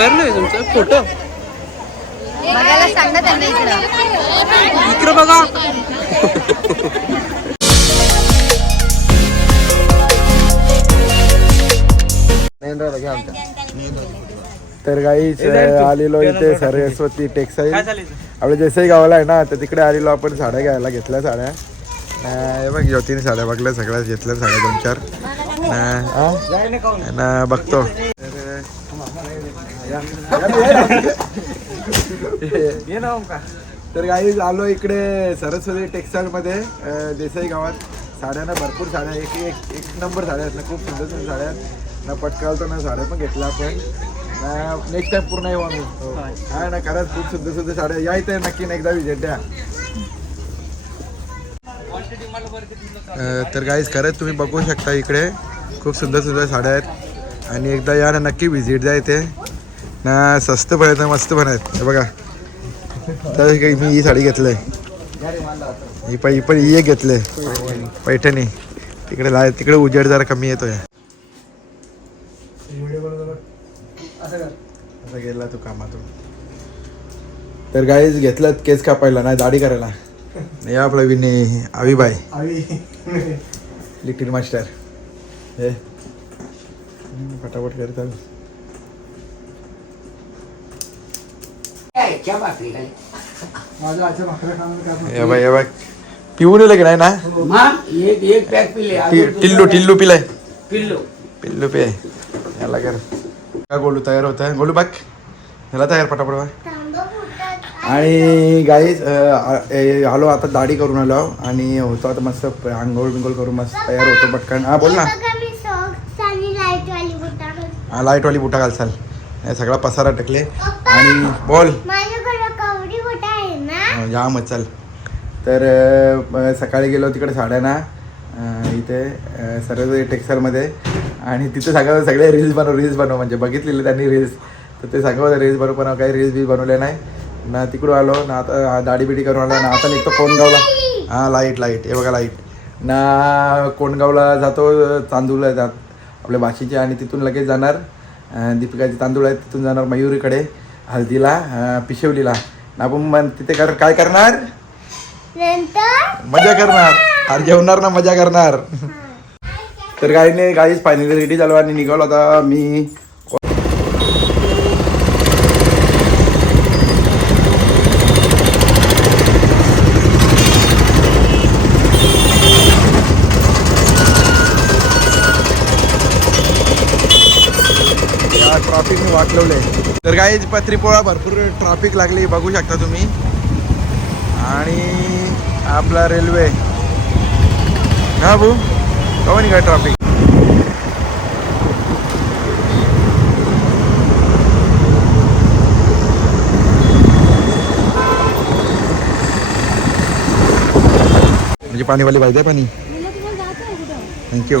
करलोय तुमचं? फोटो? बघायला सांग ना त्यांना इकडं. इकडे बघा. तर काही आलेलो इथे सरस्वती टेक्सटाईल आपल्या जसंही गावाला आहे ना तर तिकडे आलेलो आपण साड्या घ्यायला घेतल्या साड्या. हे बघ ज्योतीने साड्या बघल्या सगळ्या घेतल्या साड्या दोन चार. अं, हा? आणि बघतो तर काही आलो इकडे सरस्वती टेक्सटाईल मध्ये अं, देसाई गावात. साड्यांना भरपूर साड्या एक एक एक नंबर साड्या आहेत ना खूप सुंदर सुंदर साड्या आहेत. ना पटकावतो ना साड्या पण घेतल्या आपण. नेक्स्ट टाइम पूर्ण येऊ आम्ही. हा. ना खरंच खूप सुंदर सुंदर साड्या. या इथे नक्की ना एकदा विजिट द्या. तर गाईज खरंच तुम्ही बघू शकता इकडे. खूप सुंदर सुंदर साड्या आहेत. आणि एकदा या ना नक्की व्हिजिट द्या इथे. ना स्वस्त पण आहेत ना मस्त पण आहेत हे बघा. तर मी ही साडी घेतलंय. ही पण ही पण ही एक घेतले पैठणी. तिकडे ला तिकडे उजेड जरा कमी येतोय. असं गेला तू कामातून. तर गाईज घेतलं केस कापायला नाही दाढी करायला. नाही आपला विनय आविबाई लिटिल मास्टर. हे. हम्म, फटाफट कर चालू हे बाई हे बाई. पिऊन येलं की नाही ना? एक एक पॅक पिले. टि- टिल्लू टिल्लू पिलाय. पिल्लो. पिल्लू पे. याला कर. काय बोलू तयार होत आहे बोलू बाक ह्याला तयार पटापट बा. आणि गाईज आलो आता दाढी करून आलो. आणि होतो आता मस्त आंघोळ बिंघोळ करून मस्त तयार होतो पटकन. हा बोल ना. हा लाईटवाली बुटा घालसाल हे सगळा पसारा टकले. आणि बोल माझ्याकडे कवडी कुठे आहे म्हणजे हा मग चल तर सकाळी गेलो तिकडे साड्याना इथे अ, सर्व आणि तिथे सगळं सगळे रील्स बनव रील्स बनव. म्हणजे बघितलेले त्यांनी रील्स तर ते सगळं रील्स बनव पण काही रील्स बील बनवले नाही. ना तिकडून आलो ना आता दाढी बिडी करून आलो ना आता निघतो कोणगावला हां लाइट लाइट हे बघा लाइट ना कोणगावला जातो तांदूळला जात आपल्या भाषेचे आणि तिथून लगेच जाणार दीपिकाचे तांदूळ आहेत तिथून जाणार मयुरीकडे हल्दीला पिशवलीला. आपण मग तिथे कर काय करणार? नंतर मजा करणार. अरे जेवणार ना मजा करणार. तर गाडीने गाडीच फायनली रेडी झालो आणि निघालो आता मी. ट्रॉफिक मी वाटलवले तर काही पत्रीपोळा भरपूर ट्रॉफिक लागली बघू शकता तुम्ही. आणि आपला रेल्वे हा भाऊ कवा काय ट्रॉफिक म्हणजे पाणीवाली पाहिजे पाणी. थँक्यू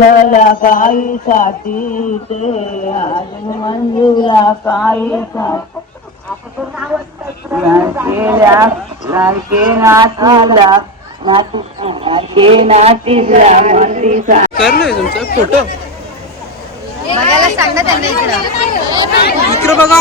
मंजुला काही साठी ते मंजुला काही केल्या लाडके नातीला लाडके नातीला मंदिरा करलोय तुमचं? फोटो? बघायला सांगा त्यांना इकडं. इकडं बघा.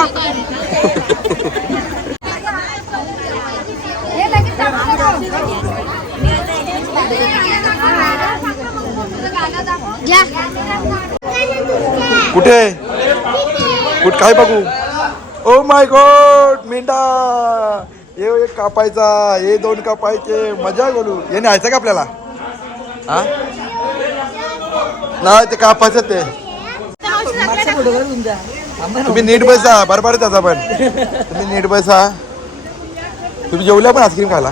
कुठे? कुठ काय बघू? ओ माय गॉड मेंढा. हे एक कापायचा हे दोन कापायचे. मजा बोलू हे न्यायचं का आपल्याला? हा? नाही ते कापायचं ते. तुम्ही नीट बसा. बरोबर त्याचा पण. तुम्ही नीट बसा. तुम्ही जेवल्या पण आईस्क्रीम खायला?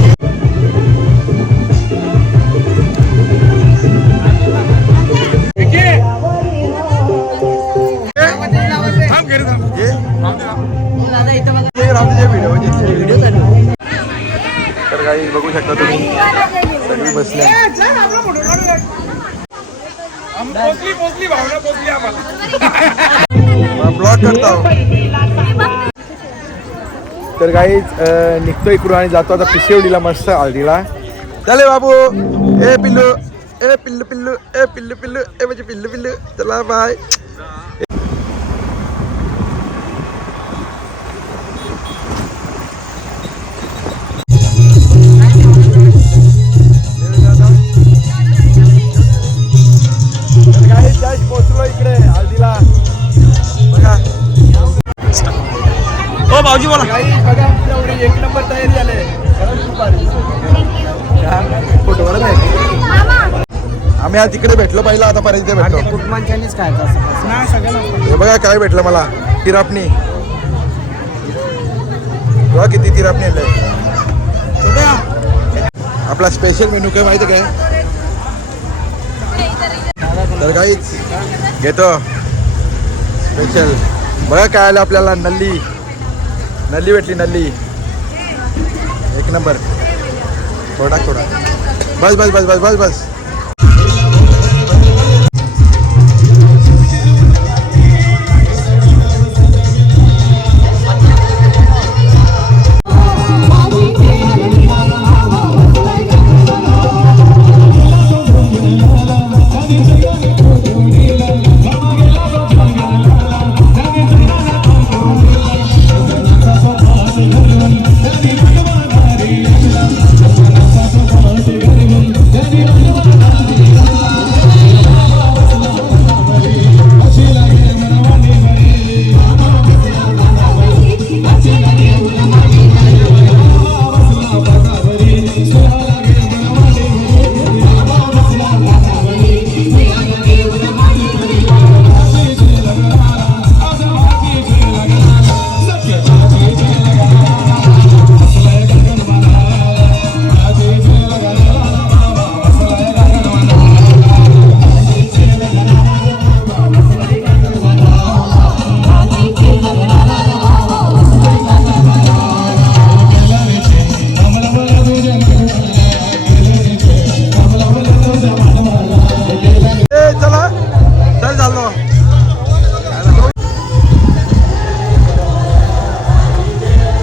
ब्लॉक करता तर काहीच निघतो इकडून आणि जातो आता पिसेवलीला मस्त हळदीला. चले बाबू. ए पिल्लू. ए पिल्लू पिल्लू. ए पिल्लू पिल्लू. ए म्हणजे पिल्लू पिल्लू. चला बाय आम्ही आज तिकडे भेटलो पहिला आता परत इथे भेटलो. कुटुंबांच्यानीच खायचं असं? हे बघा काय भेटलं मला. तिरापणी. बघा किती तिरापणी आणलंय आपला स्पेशल मेनू काय माहिती काय? तर काहीच घेतो. स्पेशल बघा काय आलं आपल्याला नल्ली. नल्ली भेटली नल्ली. एक नंबर. थोडा थोडा. बस बस बस बस बस बस.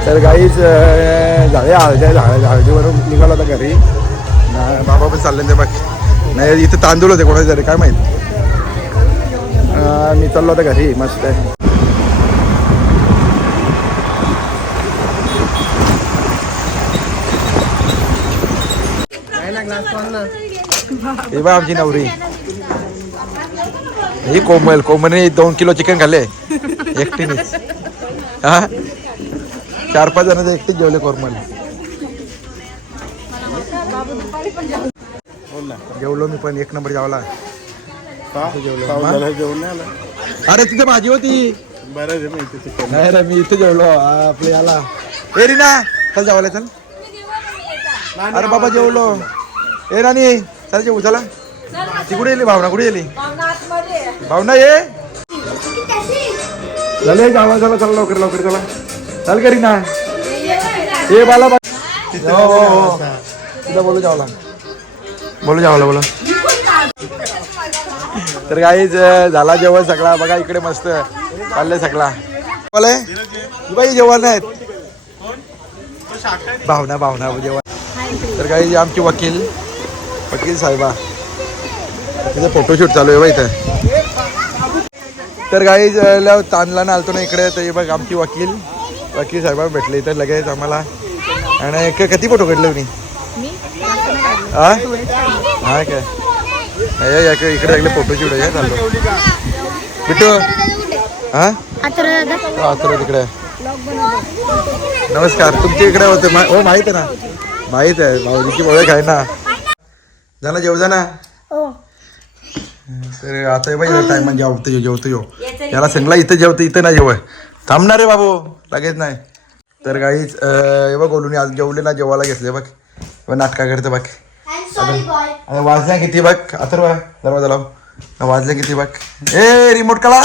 तर गाईच झाले हळद्या झाड हळदीवरून निघाला होता घरी. बाबा पण चालले ते बाकी. नाही इथे तांदूळ होते कोणाचे तरी काय माहीत? मी चाललो होता घरी मस्त हे बा आमची नवरी. ही कोमल कोमलने दोन किलो चिकन खाल्ले. एकटीने. हा? चार पाच जण एकटीच जेवले कोमल जेवलो मी पण एक नंबर जेवला जेवण अरे तिथे भाजी होती. नाही रे मी इथे जेवलो. आ, आपले याला. ए रीना चल जेवायला चल. अरे बाबा जेवलो. ए राणी चल जेवू चला. ती कुठे गेली भावना कुठे गेली? भावना ये. चले जावा चला चला लवकर लवकर चला. चल करी ना. ए बाला हो हो हो. बोलू जावला बोलू जावला बोला. तर काहीच झाला जेवण सगळा. बघा इकडे मस्त चाललंय सगळा. बोले बाई जेवण आहेत. भावना भावना जेवण. तर काही आमची वकील. वकील साहेबा. तिथे फोटोशूट चालू आहे बा इथे. तर गाई तांदला आलतो ना इकडे. तर हे बघ आमची वकील. वकील साहेब भेटले तर लगेच आम्हाला. आणि क- किती फोटो काढले तुम्ही? हा हा काय? हे या- इकडे सगळे फोटो शूट आहे चाललो. बिट्टू? हा तिकडे. नमस्कार तुमच्या इकडे होते मा- हो माहीत आहे ना? माहीत आहे भाऊजीची ओळख आहे ना? झालं जेव जा ना. तर आता पाहिजे टाइम म्हणजे जेवतो जेवतो येऊ याला सांगला इथं जेवतो इथं नाही जेवय. थांबणार रे बाबू. लगेच नाही. तर गाईच हे बघ बोलून आज जेवले ना जेवायला घेतले बघ. नाटका करते बघ. आणि वाजल्या किती बघ? अथर्व दरवाजा लाव. वाजले किती बघ? ए रिमोट काढा.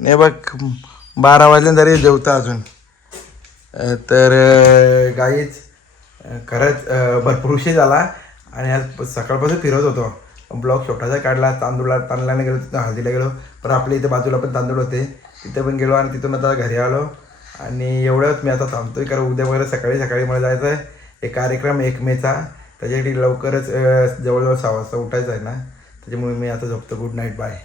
नाही बघ बारा वाजले तरी जेवता अजून. तर गाईच खरंच भरपूर उशीर झाला आणि आज सकाळपासून फिरत होतो. ब्लॉक छोटासा काढला तांदूळला तांदळाने गेलो तिथं हळदीला गेलो. पण आपल्या इथे बाजूला पण तांदूळ होते. तिथे पण गेलो आणि तिथून आता घरी आलो. आणि एवढंच मी आता थांबतोय कारण उद्या वगैरे सकाळी सकाळी मला जायचं आहे एक कार्यक्रम एक मेचा. त्याच्यासाठी लवकरच जवळजवळ सहा वाजता उठायचं आहे ना. त्याच्यामुळे मी आता झोपतो. Good night bye